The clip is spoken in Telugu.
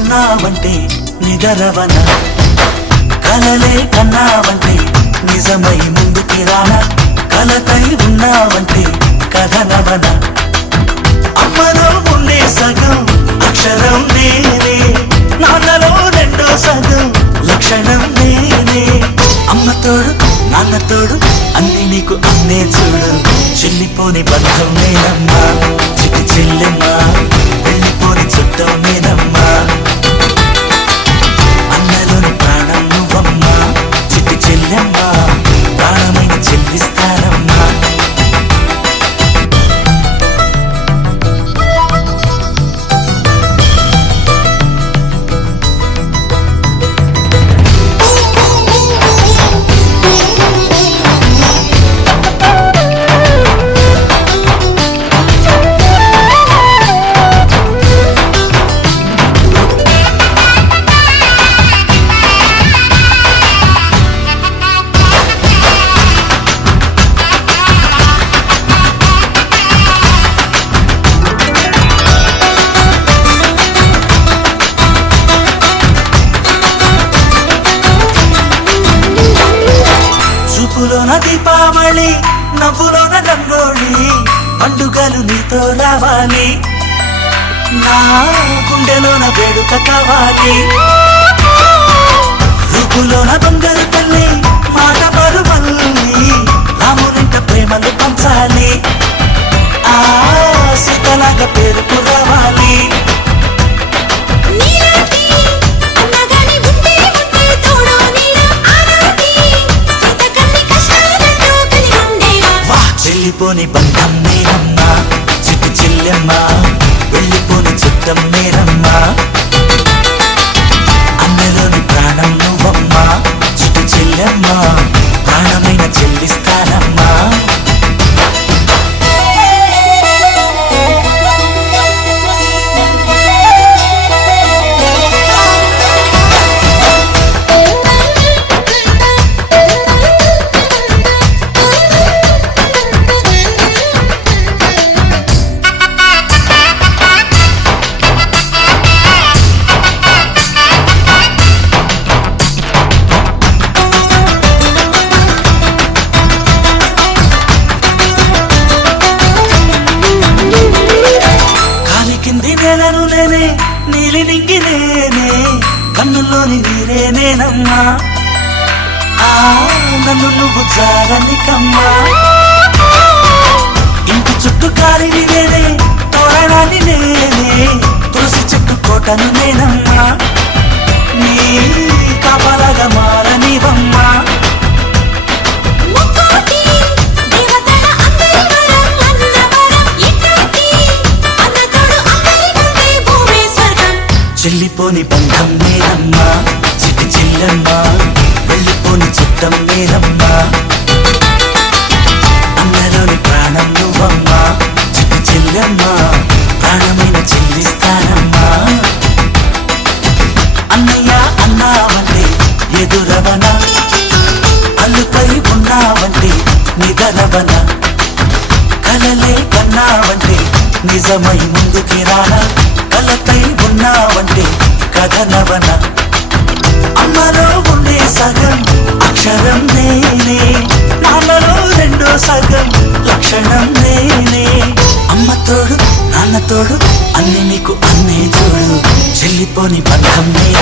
ఉన్నావంటే నిదరవన కలలే కన్నావంటే నిజమై ముందుకి రానా కలతై ఉన్నావంటే కథనవన అమ్మలో ఉండే సగం అక్షరం నేనే నాన్నలో రెండో సగం లక్షణం నేనే అమ్మ తోడు నాన్న తోడు అన్ని నీకు అన్నే చూడు చెల్లిపోని బంధం నేనమ్మా చిట్టి చెల్లెమ్మా వెళ్ళిపోని చుట్టం నేనమ్మా అన్నలోని ప్రాణం నువ్వమ్మా చిట్టి చెల్లెమ్మా ప్రాణమైన చెల్లిస్తానమ్మా చూపులోన దీపావళి నవ్వులోన రంగోళి పండుగలు నీతో రావాలి నా గుండెలోన వేడుక కావాలి రూపులోన దొంగలు తల్లి మాట పరుమల్లి రామునింట ప్రేమలు పంచాలి ఆ సీతలాగా పేరుకు రావాలి వెళ్ళిపోని బంధం నేనమ్మా చిట్టి చెల్లెమ్మా వెళ్ళిపోని చుట్టం నేనమ్మా అన్నలోని ప్రాణం నువ్వమ్మా చిట్టి చెల్లెమ్మా ప్రాణమైన చెల్లిస్తానమ్మా నేలను నేనే నీలి నింగి నేనే కన్నుల్లోని నీరే నేనమ్మా ఆ నన్ను నువ్వు జారనికమ్మా ఇంటి చుట్టూ కాలిని నేనే తోరణాన్ని నేనే తులసి చెట్టు కోటను నేనమ్మా నీ కాపలాగా మారనివమ్మా చెల్లిపోని బంధం నేనమ్మా చిట్టి చెల్లెమ్మా వెళ్ళిపోని చుట్టం నేనమ్మా అన్నలోని ప్రాణం నువ్వమ్మా చిట్టి చెల్లెమ్మా ప్రాణమైన చెల్లిస్తానమ్మా అన్నయ్య అన్నావంటే ఎదురవన అల్లుపై ఉన్నావంటే నిదరవన కలలే కన్నావంటే నిజమై ముందుకి రానా కలతై ఉన్నావంటే కథనవన అమ్మలో ఉండే సగం అక్షరం నేనే నాన్నలో రెండో సగం లక్షణం నేనే అమ్మ తోడు నాన్న తోడు అన్ని నీకు అన్నే చూడు చెల్లిపోని బంధం నేనే